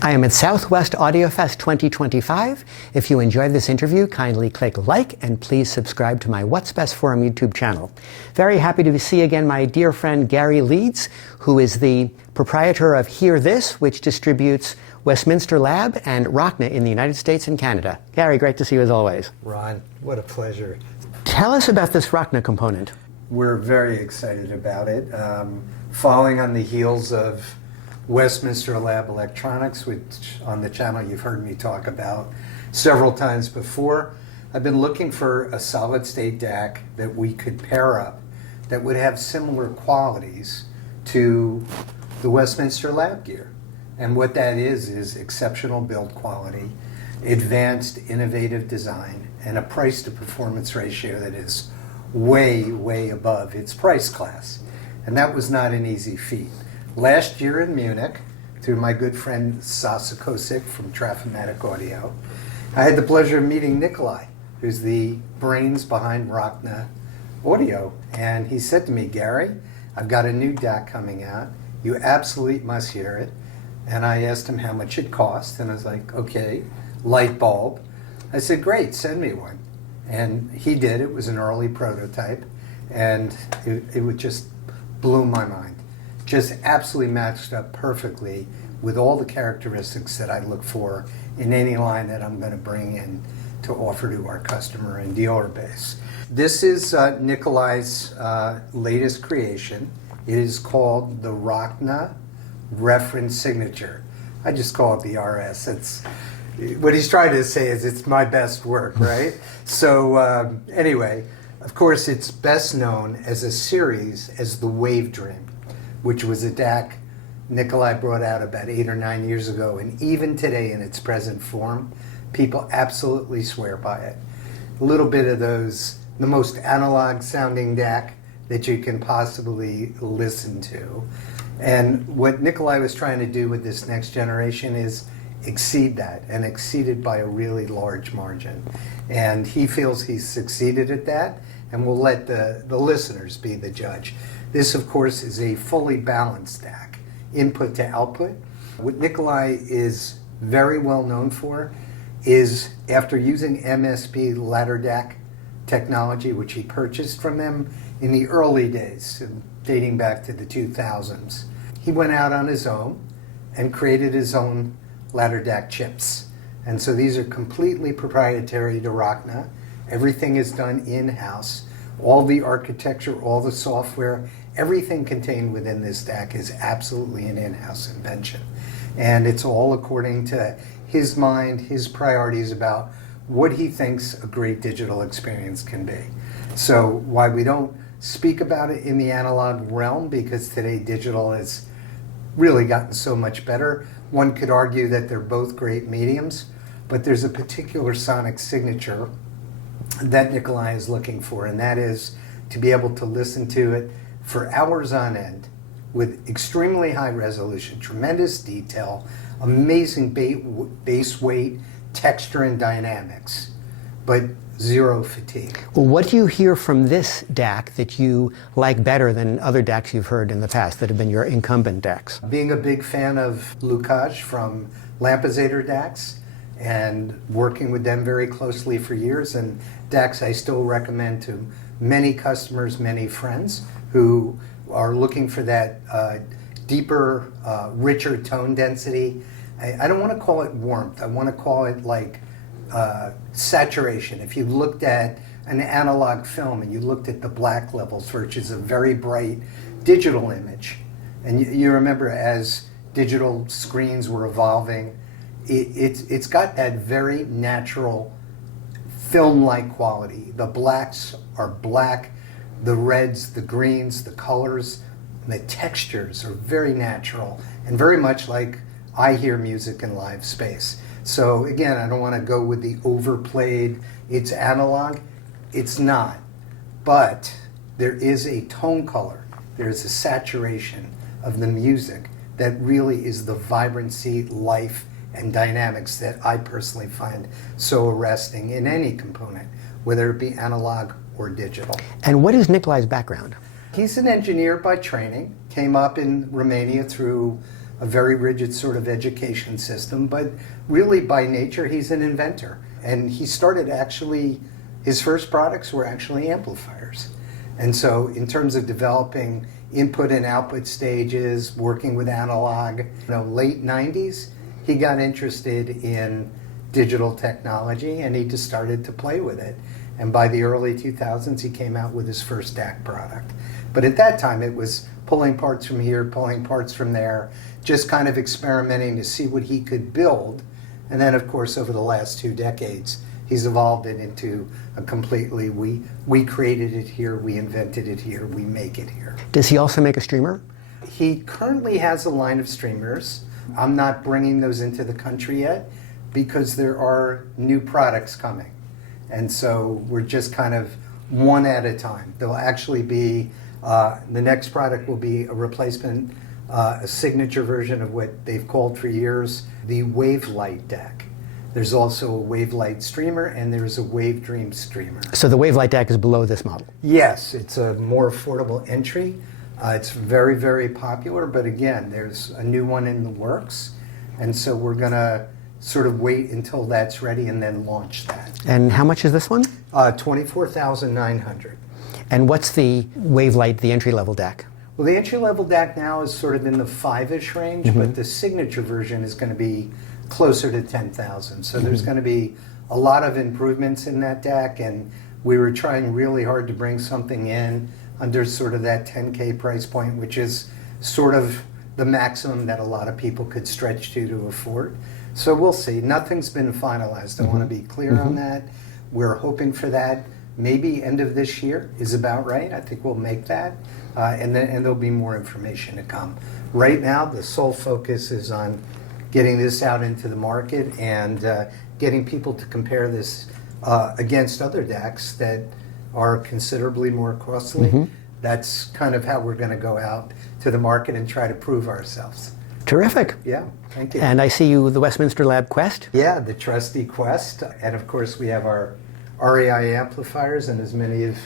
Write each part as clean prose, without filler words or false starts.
I am at Southwest Audio Fest 2025. If you enjoyed this interview, kindly click like and please subscribe to my What's Best Forum YouTube channel. Very happy to see again my dear friend Gary Leeds, who is the proprietor of Hear This, which distributes WestminsterLab and Rockna in the United States and Canada. Gary, great to see you as always. Ron, what a pleasure. Tell us about this Rockna component. We're very excited about it. Following on the heels of WestminsterLab Electronics, which on the channel you've heard me talk about several times before, I've been looking for a solid state DAC that we could pair up that would have similar qualities to the WestminsterLab gear. And what that is exceptional build quality, advanced innovative design, and a price to performance ratio that is way, way above its price class. And that was not an easy feat. Last year in Munich, through my good friend Sasa Kosik from Traffimatic Audio, I had the pleasure of meeting Nikolai, who's the brains behind Rockna Audio. And he said to me, Gary, I've got a new DAC coming out. You absolutely must hear it. And I asked him how much it cost. And I was like, okay, light bulb. I said, great, send me one. And he did. It was an early prototype. And it would just blew my mind. Just absolutely matched up perfectly with all the characteristics that I look for in any line that I'm going to bring in to offer to our customer and dealer base. This is Nikolai's latest creation. It is called the Rockna Reference Signature. I just call it the RS. It's what he's trying to say is it's my best work, right? So anyway, of course, it's best known as a series as the Wavedream, which was a DAC Nikolai brought out about 8 or 9 years ago. And even today in its present form, people absolutely swear by it. A little bit of those, the most analog sounding DAC that you can possibly listen to. And what Nikolai was trying to do with this next generation is exceed that, and exceed it by a really large margin. And he feels he's succeeded at that, and we'll let the listeners be the judge. This, of course, is a fully balanced DAC, input to output. What Nikolai is very well known for is, after using MSP ladder DAC technology, which he purchased from them in the early days, dating back to the 2000s, he went out on his own and created his own ladder DAC chips. And so these are completely proprietary to Rockna. Everything is done in-house. All the architecture, all the software, everything contained within this DAC is absolutely an in-house invention. And it's all according to his mind, his priorities about what he thinks a great digital experience can be. So why we don't speak about it in the analog realm, because today digital has really gotten so much better. One could argue that they're both great mediums, but there's a particular sonic signature that Nikolai is looking for, and that is to be able to listen to it for hours on end with extremely high resolution, tremendous detail, amazing bass weight, texture, and dynamics, but zero fatigue. Well, what do you hear from this DAC that you like better than other DACs you've heard in the past that have been your incumbent DACs? Being a big fan of Lukács from Lampezator DACs, and working with them very closely for years, and DACs I still recommend to many customers, many friends who are looking for that deeper, richer tone density. I don't want to call it warmth. I want to call it like saturation. If you looked at an analog film and you looked at the black levels, which is a very bright digital image, and you remember as digital screens were evolving, it's got that very natural film-like quality. The blacks are black, the reds, the greens, the colors, the textures are very natural and very much like I hear music in live space. So again, I don't want to go with the overplayed, it's analog. It's not. But there is a tone color, there's a saturation of the music that really is the vibrancy, life, and dynamics that I personally find so arresting in any component, whether it be analog or digital. And what is Nikolai's background? He's an engineer by training, came up in Romania through a very rigid sort of education system, but really by nature he's an inventor. And he started actually, his first products were actually amplifiers. And so in terms of developing input and output stages, working with analog, late 90s, he got interested in digital technology and he just started to play with it. And by the early 2000s, he came out with his first DAC product. But at that time, it was pulling parts from here, pulling parts from there, just kind of experimenting to see what he could build. And then, of course, over the last 2 decades, he's evolved it into a completely, we created it here, we invented it here, we make it here. Does he also make a streamer? He currently has a line of streamers. I'm not bringing those into the country yet because there are new products coming. And so we're just kind of one at a time. There'll actually be, the next product will be a replacement, a signature version of what they've called for years, the Wavelight DAC. There's also a Wavelight streamer and there's a Wavedream streamer. So the Wavelight DAC is below this model? Yes, it's a more affordable entry. It's very, very popular, but again, there's a new one in the works. And so we're gonna sort of wait until that's ready and then launch that. And how much is this one? $24,900. And what's the Wavelight, the entry-level DAC? Well, the entry-level DAC now is sort of in the 5-ish range, but the signature version is going to be closer to 10,000. So there's going to be a lot of improvements in that DAC, and we were trying really hard to bring something in under sort of that 10K price point, which is sort of the maximum that a lot of people could stretch to afford. So we'll see. Nothing's been finalized. I want to be clear on that. We're hoping for that. Maybe end of this year is about right. I think we'll make that. And there'll be more information to come. Right now, the sole focus is on getting this out into the market and getting people to compare this against other DACs that are considerably more costly. That's kind of how we're going to go out to the market and try to prove ourselves. Terrific. Yeah, thank you. And I see you with the WestminsterLab Quest. Yeah, the trusty Quest. And of course, we have our REI amplifiers, and as many of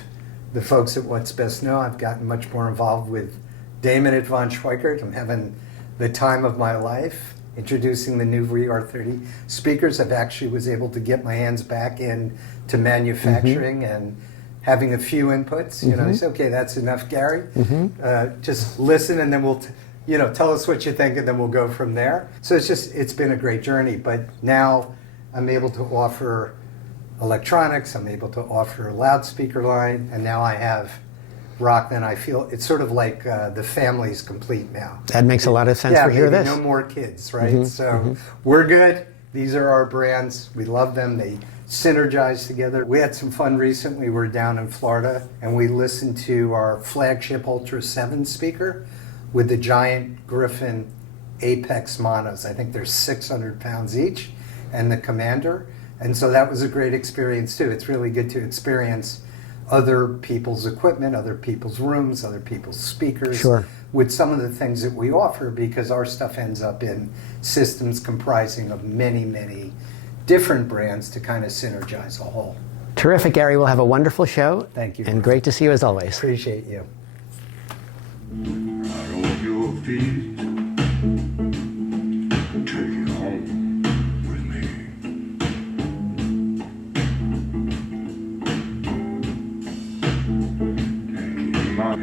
the folks at What's Best know, I've gotten much more involved with Damon at Von Schweikert. I'm having the time of my life introducing the new VR30 speakers. I've actually was able to get my hands back into manufacturing and having a few inputs. You know, I say, okay, that's enough, Gary. Just listen, and then we'll, tell us what you think, and then we'll go from there. So it's been a great journey. But now I'm able to offer electronics, I'm able to offer a loudspeaker line, and now I have Rockna, and I feel it's sort of like the family's complete now. That makes a lot of sense for hear this. No more kids, right? So we're good. These are our brands. We love them. They synergize together. We had some fun recently. We were down in Florida, and we listened to our flagship Ultra 7 speaker with the giant Griffin Apex monos. I think they're 600 pounds each, and the Commander. And so that was a great experience too. It's really good to experience other people's equipment, other people's rooms, other people's speakers with some of the things that we offer, because our stuff ends up in systems comprising of many, many different brands to kind of synergize a whole. Terrific, Gary. We'll have a wonderful show. Thank you. And great to see you as always. Appreciate you. Out on your feet, take it home with me. And keep my